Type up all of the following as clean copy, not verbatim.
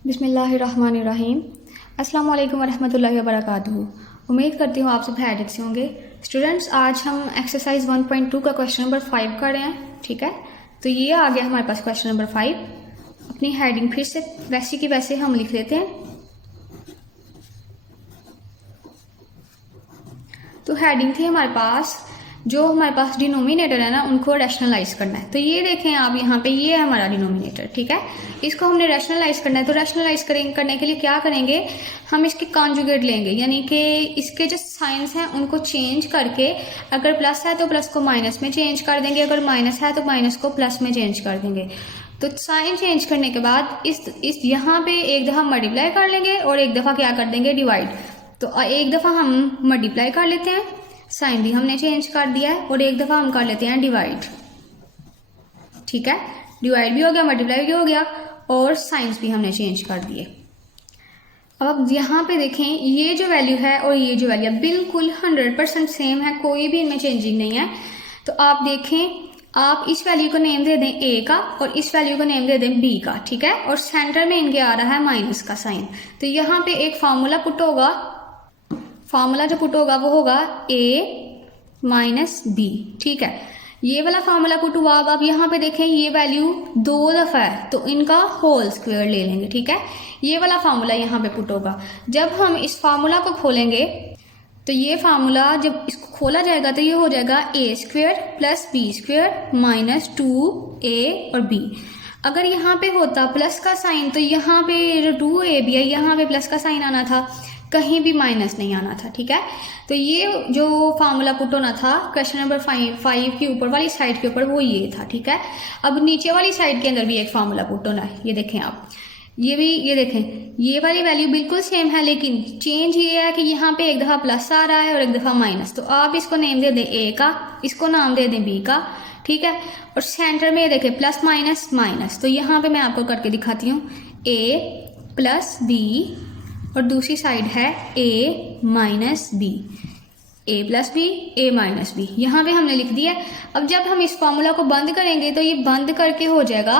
बिस्मिल्लाहिर्रहमानिर्रहीम। अस्सलाम वालेकुम वरहमतुल्लाहि वबरकातुहू। उम्मीद करती हूँ आप सब खैरियत से होंगे। स्टूडेंट्स, आज हम एक्सरसाइज 1.2 का क्वेश्चन नंबर 5 कर रहे हैं। ठीक है, तो ये आ गया हमारे पास क्वेश्चन नंबर 5। अपनी हेडिंग फिर से वैसी की वैसे हम लिख लेते हैं। तो हेडिंग थी हमारे पास, जो हमारे पास डिनोमिनेटर है ना, उनको रैशनलाइज करना है। तो ये देखें आप यहाँ पे, ये है हमारा डिनोमिनेटर। ठीक है, इसको हमने रैशनलाइज करना है। तो रैशनलाइज करने के लिए क्या करेंगे, हम इसके कॉन्जुगेट लेंगे, यानी कि इसके जो साइंस हैं उनको चेंज करके, अगर प्लस है तो प्लस को माइनस में चेंज कर देंगे, अगर माइनस है तो माइनस को प्लस में चेंज कर देंगे। तो साइन चेंज करने के बाद इस यहाँ पे एक दफ़ा मल्टीप्लाई कर लेंगे और एक दफ़ा क्या कर देंगे, डिवाइड। तो एक दफ़ा हम मल्टीप्लाई कर लेते हैं, साइन भी हमने चेंज कर दिया है, और एक दफ़ा हम कर लेते हैं डिवाइड। ठीक है, डिवाइड भी हो गया, मल्टीप्लाई भी हो गया, और साइंस भी हमने चेंज कर दिए। अब यहाँ पे देखें, ये जो वैल्यू है और ये जो वैल्यू है बिल्कुल 100% सेम है, कोई भी इनमें चेंजिंग नहीं है। तो आप देखें, आप इस वैल्यू को नेम दे दें a का और इस वैल्यू को नेम दे दें b का। ठीक है, और सेंटर में इनके आ रहा है माइनस का साइन। तो यहाँ पे एक फार्मूला पुट होगा, फार्मूला जो पुट होगा वो होगा a माइनस b। ठीक है, ये वाला फार्मूला पुट हुआ। अब आप यहाँ पे देखें, ये वैल्यू 2 दफ़ा है तो इनका होल स्क्वायर ले लेंगे। ठीक है, ये वाला फार्मूला यहाँ पे पुट होगा। जब हम इस फार्मूला को खोलेंगे तो ये फार्मूला जब इसको खोला जाएगा तो ये हो जाएगा a square plus b square minus 2a और b। अगर यहाँ पे होता प्लस का साइन तो यहाँ पे जो 2a भी है, यहाँ पे प्लस का साइन आना था, कहीं भी माइनस नहीं आना था। ठीक है, तो ये जो फार्मूला पुट होना था क्वेश्चन नंबर 5 की ऊपर वाली साइड के ऊपर, वो ये था। ठीक है, अब नीचे वाली साइड के अंदर भी एक फार्मूला पुट होना है। ये देखें आप, ये भी, ये देखें, ये वाली वैल्यू बिल्कुल सेम है, लेकिन चेंज ये है कि यहाँ पे एक दफ़ा प्लस आ रहा है और एक दफ़ा माइनस। तो आप इसको नेम दे दें a का, इसको नाम दे दें b का। ठीक है, और सेंटर में देखें प्लस माइनस माइनस। तो यहाँ पे मैं आपको करके दिखाती हूँ, a प्लस b और दूसरी साइड है a minus b, a plus b, a minus b. यहाँ पे हमने लिख दिया। अब जब हम इस फॉर्मूला को बंद करेंगे तो ये बंद करके हो जाएगा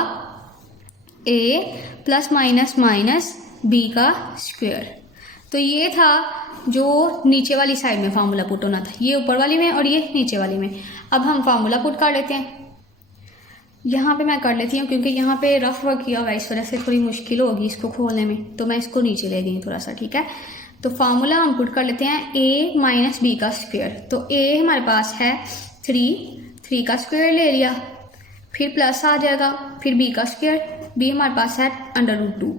a plus minus minus b का स्क्वायर। तो ये था जो नीचे वाली साइड में फार्मूला पुट होना था, ये ऊपर वाली में और ये नीचे वाली में। अब हम फार्मूला पुट कर लेते हैं। यहाँ पे मैं कर लेती हूँ क्योंकि यहाँ पे रफ वर्क किया हुआ है, इस वजह से थोड़ी मुश्किल होगी इसको खोलने में, तो मैं इसको नीचे ले गई थोड़ा सा। ठीक है, तो फार्मूला हम पुट कर लेते हैं a माइनस बी का स्क्वायर। तो a हमारे पास है 3 का स्क्वायर ले लिया, फिर प्लस आ जाएगा, फिर b का स्क्वायर, b हमारे पास है √2,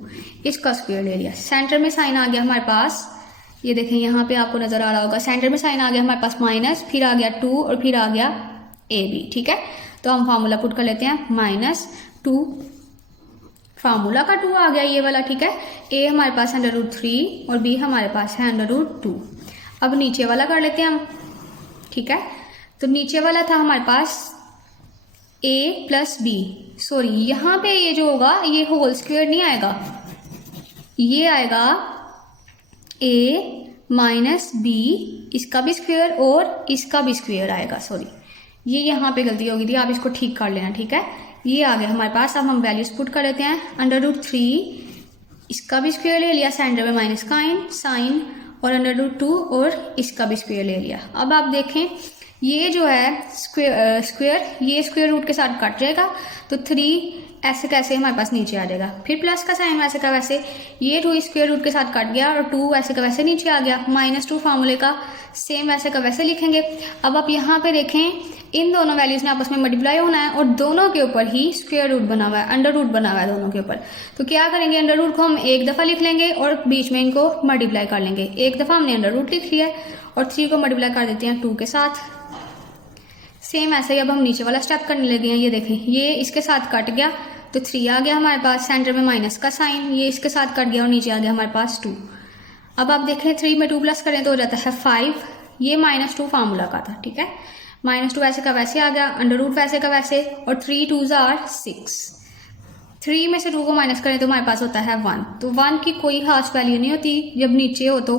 इसका स्क्वायर ले लिया। सेंटर में साइन आ गया हमारे पास, ये देखें यहाँ पे आपको नजर आ रहा होगा, सेंटर में साइन आ गया हमारे पास माइनस, फिर आ गया 2 और फिर आ गया ab। ठीक है, तो हम फार्मूला पुट कर लेते हैं -2, फार्मूला का 2 आ गया ये वाला। ठीक है, a हमारे पास है √3 और b हमारे पास है √2। अब नीचे वाला कर लेते हैं हम। ठीक है, तो नीचे वाला था हमारे पास a प्लस b, सॉरी यहाँ पे ये जो होगा ये होल स्क्वायर नहीं आएगा, ये आएगा a माइनस b, इसका भी स्क्वायर और इसका भी स्क्वायर आएगा। सॉरी, ये यहाँ पे गलती होगी थी, आप इसको ठीक कर लेना। ठीक है, ये आ गया हमारे पास। अब हम वैल्यूज पुट कर लेते हैं। √3, इसका भी स्क्वायर ले लिया, सेंटर में माइनस का साइन, और √2 और इसका भी स्क्वायर ले लिया। अब आप देखें, ये जो है स्क्वायर ये स्क्वायर रूट के साथ कट जाएगा, तो 3 ऐसे कैसे हमारे पास नीचे आ जाएगा, फिर प्लस का साइन वैसे का वैसे, ये 2 स्क्वायर रूट के साथ कट गया और 2 वैसे का वैसे नीचे आ गया, -2 फार्मूले का सेम वैसे का वैसे लिखेंगे। अब आप यहाँ पे देखें, इन दोनों वैल्यूज ने आपस में मल्टीप्लाई होना है और दोनों के ऊपर ही स्क्वायर रूट बना हुआ है, अंडर रूट बना हुआ है दोनों के ऊपर। तो क्या करेंगे, अंडर रूट को हम एक दफ़ा लिख लेंगे और बीच में इनको मल्टीप्लाई कर लेंगे। एक दफ़ा हमने अंडर रूट लिख लिया और 3 को मल्टीप्लाई कर देते हैं 2 के साथ। सेम ऐसे ही अब हम नीचे वाला स्टेप करने लगे हैं। ये देखें, ये इसके साथ कट गया तो 3 आ गया हमारे पास, सेंटर में माइनस का साइन, ये इसके साथ कट गया और नीचे आ गया हमारे पास 2। अब आप देखें, 3 में 2 प्लस करें तो हो जाता है 5, ये -2 फार्मूला का था। ठीक है, -2 वैसे का वैसे आ गया, अंडर रूट वैसे का वैसे, और 3 2s are 6। 3 में से 2 को माइनस करें तो हमारे पास होता है 1। तो 1 की कोई खास वैल्यू नहीं होती, जब नीचे हो तो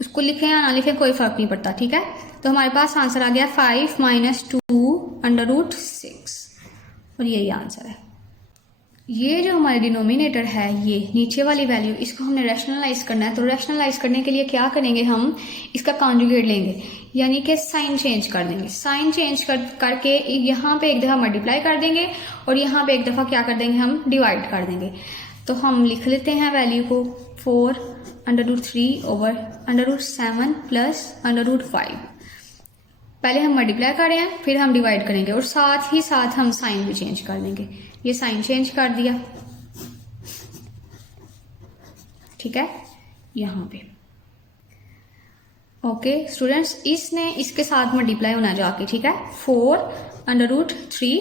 उसको लिखें या ना लिखें कोई फर्क नहीं पड़ता। ठीक है, तो हमारे पास आंसर आ गया 5 - 2 √6, और यही आंसर है। ये जो हमारे डिनोमिनेटर है, ये नीचे वाली वैल्यू, इसको हमने रैशनलाइज करना है। तो रैशनलाइज करने के लिए क्या करेंगे, हम इसका कॉन्जुगेट लेंगे, यानी कि साइन चेंज कर देंगे। साइन चेंज करके यहाँ पे एक दफ़ा मल्टीप्लाई कर देंगे और यहाँ पे एक दफ़ा क्या कर देंगे, हम डिवाइड कर देंगे। तो हम लिख लेते हैं वैल्यू को 4√3 ओवर √7 प्लस √5। पहले हम मल्टीप्लाई कर रहे हैं, फिर हम डिवाइड करेंगे और साथ ही साथ हम साइन भी चेंज कर देंगे। ये साइन चेंज कर दिया, ठीक है, यहाँ पे। ओके स्टूडेंट्स, इसने इसके साथ मल्टीप्लाई होना जाके, ठीक है, 4√3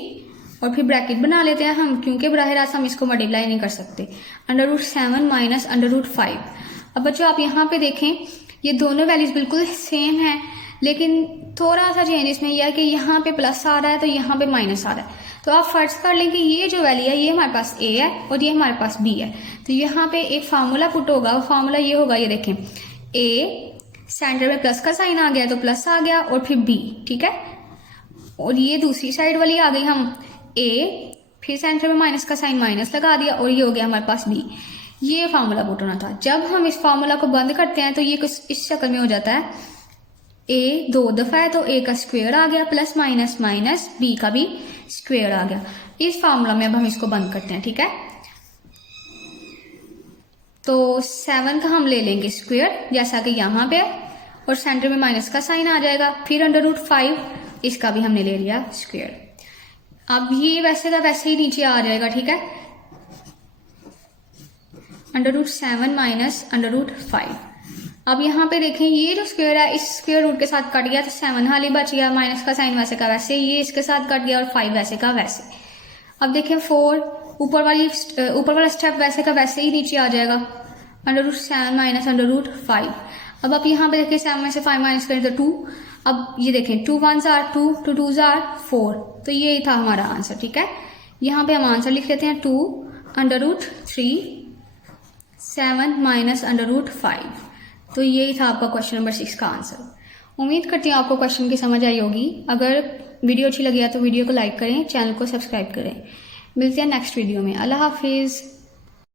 और फिर ब्रैकेट बना लेते हैं हम, क्योंकि बराह रास्त हम इसको मल्टीप्लाई नहीं कर सकते। √7 माइनस √5। अब बच्चों आप यहाँ पे देखें, ये दोनों वैल्यूज बिल्कुल सेम है, लेकिन थोड़ा सा चेंज इसमें यह है कि यहाँ पे प्लस आ रहा है तो यहाँ पे माइनस आ रहा है। तो आप फर्ज कर लें कि ये जो वैल्यू है ये हमारे पास ए है और ये हमारे पास बी है। तो यहाँ पे एक फार्मूला पुट होगा, वो फार्मूला ये होगा, ये देखें, ए सेंटर में प्लस का साइन आ गया तो प्लस आ गया और फिर बी, ठीक है, और ये दूसरी साइड वाली आ गई, हम ए फिर सेंटर में माइनस का साइन माइनस लगा दिया और ये हो गया हमारे पास बी। ये फार्मूला पुट होना था। जब हम इस फार्मूला को बंद करते हैं तो ये कुछ इस शक्ल में हो जाता है, ए 2 दफा है तो ए का स्क्वायर आ गया प्लस माइनस माइनस बी का भी स्क्वायर आ गया। इस फार्मूला में अब हम इसको बंद करते हैं, ठीक है। तो 7 का हम ले लेंगे स्क्वायर जैसा कि यहाँ पे है और सेंटर में माइनस का साइन आ जाएगा, फिर √5 इसका भी हमने ले लिया स्क्वायर। अब ये वैसे का वैसे ही नीचे आ जाएगा, ठीक है, √7 माइनस √5। अब यहाँ पे देखें, ये जो स्क्वायर है इस स्क्वायर रूट के साथ कट गया तो 7 हाल ही बच गया, माइनस का साइन वैसे का वैसे, ये इसके साथ कट गया और 5 वैसे का वैसे। अब देखें 4 ऊपर वाला स्टेप वैसे का वैसे ही नीचे आ जाएगा, √7 माइनस √5। अब आप यहाँ पे देखिए 7 में से 5 माइनस करें तो 2। अब ये देखें 2 1s are 2, 2 2s are 4। तो ये था हमारा आंसर, ठीक है। यहाँ पे हम आंसर लिख लेते हैं 2√3 7 माइनस √5। तो यही था आपका क्वेश्चन नंबर 6 का आंसर। उम्मीद करती हूँ आपको क्वेश्चन की समझ आई होगी। अगर वीडियो अच्छी लगी है तो वीडियो को लाइक करें, चैनल को सब्सक्राइब करें। मिलते हैं नेक्स्ट वीडियो में। अल्लाह हाफिज़।